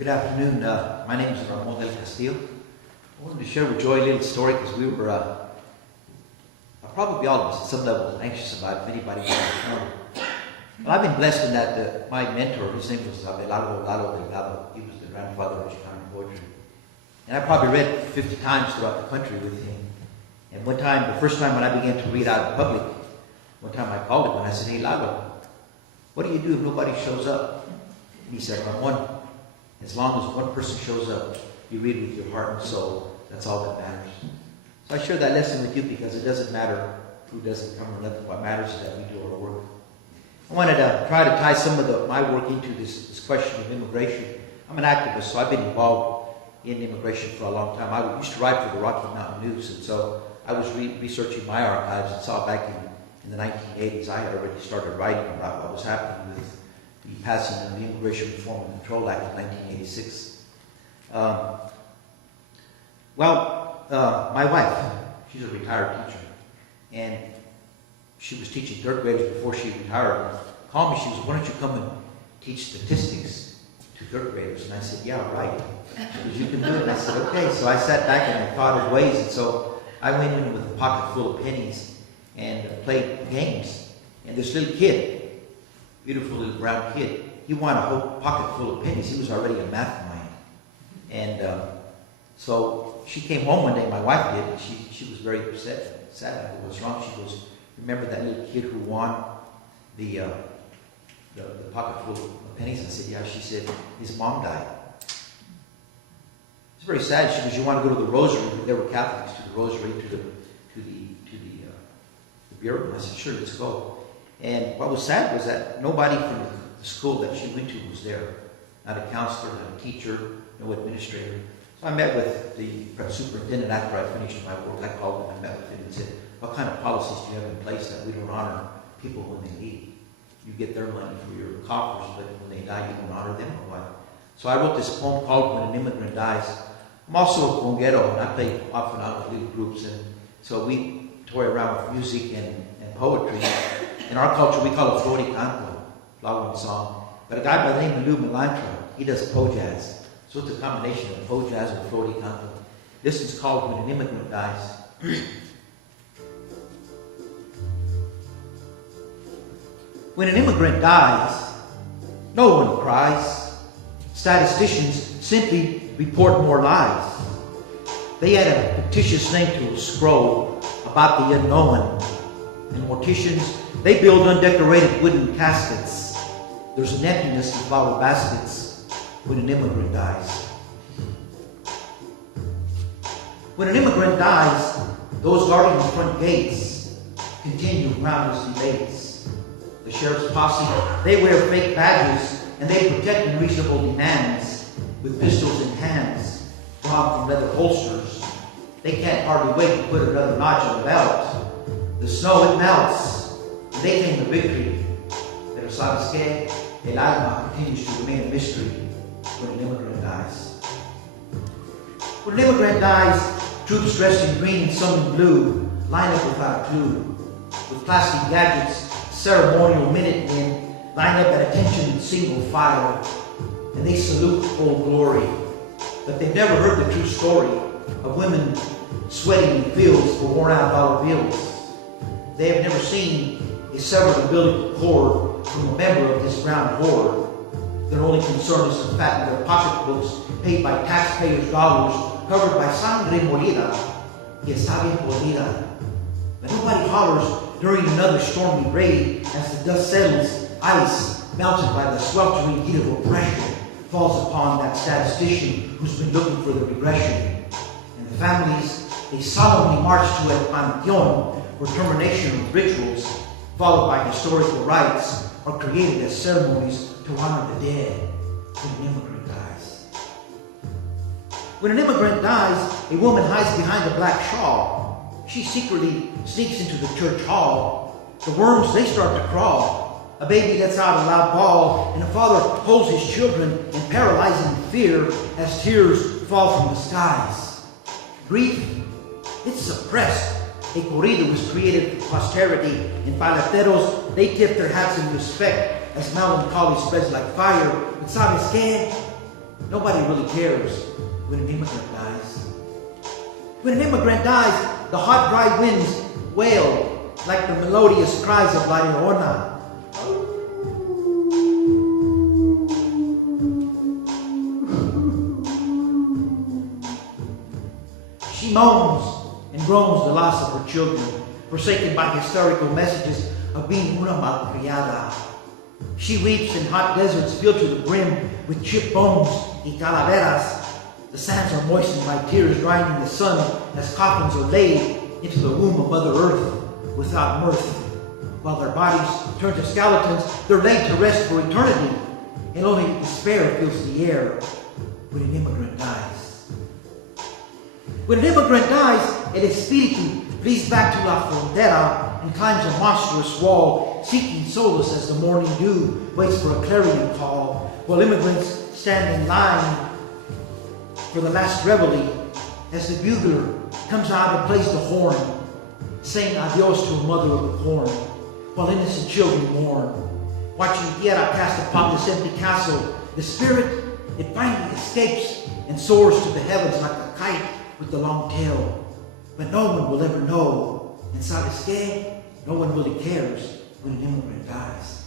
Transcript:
Good afternoon. My name is Ramon Castillo. I wanted to share with Joy a little story because we were, probably all of us at some level, anxious about if anybody was going to come. Well, I've been blessed in that my mentor, his name was Lalo Delgado. He was the grandfather of Chicano poetry. And I probably read 50 times throughout the country with him. And one time, the first time when I began to read out in public, one time I called him and I said, "Hey, Lalo, what do you do if nobody shows up?" And he said, "Ramon, as long as one person shows up, you read with your heart and soul. That's all that matters." So I share that lesson with you because it doesn't matter who doesn't come or nothing. What matters is that we do our work. I wanted to try to tie some of my work into this question of immigration. I'm an activist, so I've been involved in immigration for a long time. I used to write for the Rocky Mountain News, and so I was researching my archives and saw back in the 1980s I had already started writing about what was happening with the passing of the Immigration Reform and Control Act of 1986. My wife, she's a retired teacher, and she was teaching third graders before she retired. And called me, she said, "Why don't you come and teach statistics to third graders?" And I said, "Yeah, right. Because you can do it." And I said, "Okay." So I sat back and I thought of ways, and so I went in with a pocket full of pennies and played games. And this little kid, beautiful little brown kid, he wanted a whole pocket full of pennies. He was already a math mind. And so she came home one day, my wife did, and she was very upset, sad about what's wrong. She goes, "Remember that little kid who won the pocket full of pennies?" I said, "Yeah." She said, "His mom died." It's very sad. She goes, "You want to go to the rosary?" There were Catholics, to the rosary, to the bureau. And I said, "Sure, let's go." And what was sad was that nobody from the school that she went to was there. Not a counselor, not a teacher, no administrator. So I met with the superintendent after I finished my work. I called him and met with him and said, "What kind of policies do you have in place that we don't honor people when they leave? You get their money for your coffers, but when they die, you don't honor them, or what?" So I wrote this poem called "When an Immigrant Dies." I'm also a conguero, and I play off and on with little groups, and so we toy around with music and poetry. In our culture, we call it Flori Canto, flower and song. But a guy by the name of Lou Melantra, he does po jazz. So it's a combination of po jazz and Flori Canto. This is called "When an Immigrant Dies." When an immigrant dies, no one cries. Statisticians simply report more lies. They add a fictitious name to a scroll about the unknown. And morticians, they build undecorated wooden caskets. There's an emptiness in flower baskets when an immigrant dies. When an immigrant dies, those guarding the front gates continue groundless debates. The sheriff's posse, they wear fake badges and they protect unreasonable demands with pistols in hands, drawn from leather holsters. They can't hardly wait to put another notch on the belt. The snow, it melts, and they claim the victory. Pero sabes que el alma continues to remain a mystery when an immigrant dies. When an immigrant dies, troops dressed in green and some in blue line up without a clue. With plastic gadgets, ceremonial Minutemen line up at attention in single file, and they salute Old Glory. But they've never heard the true story of women sweating in fields for worn-out dollar bills. They have never seen a severed umbilical cord from a member of this ground horde. Their only concern is to fatten their pocketbooks paid by taxpayers' dollars, covered by sangre molida, que está bien podrida. But nobody hollers during another stormy raid as the dust settles, ice melted by the sweltering heat of oppression falls upon that statistician who's been looking for the regression. And the families, they solemnly march to a pantheon where termination of rituals, followed by historical rites, are created as ceremonies to honor the dead when an immigrant dies. When an immigrant dies, a woman hides behind a black shawl. She secretly sneaks into the church hall. The worms, they start to crawl. A baby lets out a loud bawl, and a father holds his children in paralyzing fear as tears fall from the skies. Grief, it's suppressed. A corrido was created for posterity, and palateros, they tip their hats in respect as melancholy spreads like fire. But sabes que? Nobody really cares when an immigrant dies. When an immigrant dies, the hot, dry winds wail like the melodious cries of La Llorona. She moans and groans the loss of her children, forsaken by hysterical messages of being una malcriada. She weeps in hot deserts filled to the brim with chipped bones y calaveras. The sands are moistened by tears drying in the sun as coffins are laid into the womb of Mother Earth without mirth. While their bodies turn to skeletons, they're laid to rest for eternity, and only despair fills the air when an immigrant dies. When an immigrant dies, el espíritu flees back to La Frontera and climbs a monstrous wall, seeking solace as the morning dew waits for a clarion call, while immigrants stand in line for the last reveille as the bugler comes out and plays the horn, saying adios to a mother of the corn, while innocent children mourn. Watching Tierra cast upon this empty castle, the spirit, it finally escapes and soars to the heavens like a kite with the long tail. But no one will ever know, and sabes que? No one really cares when an immigrant dies.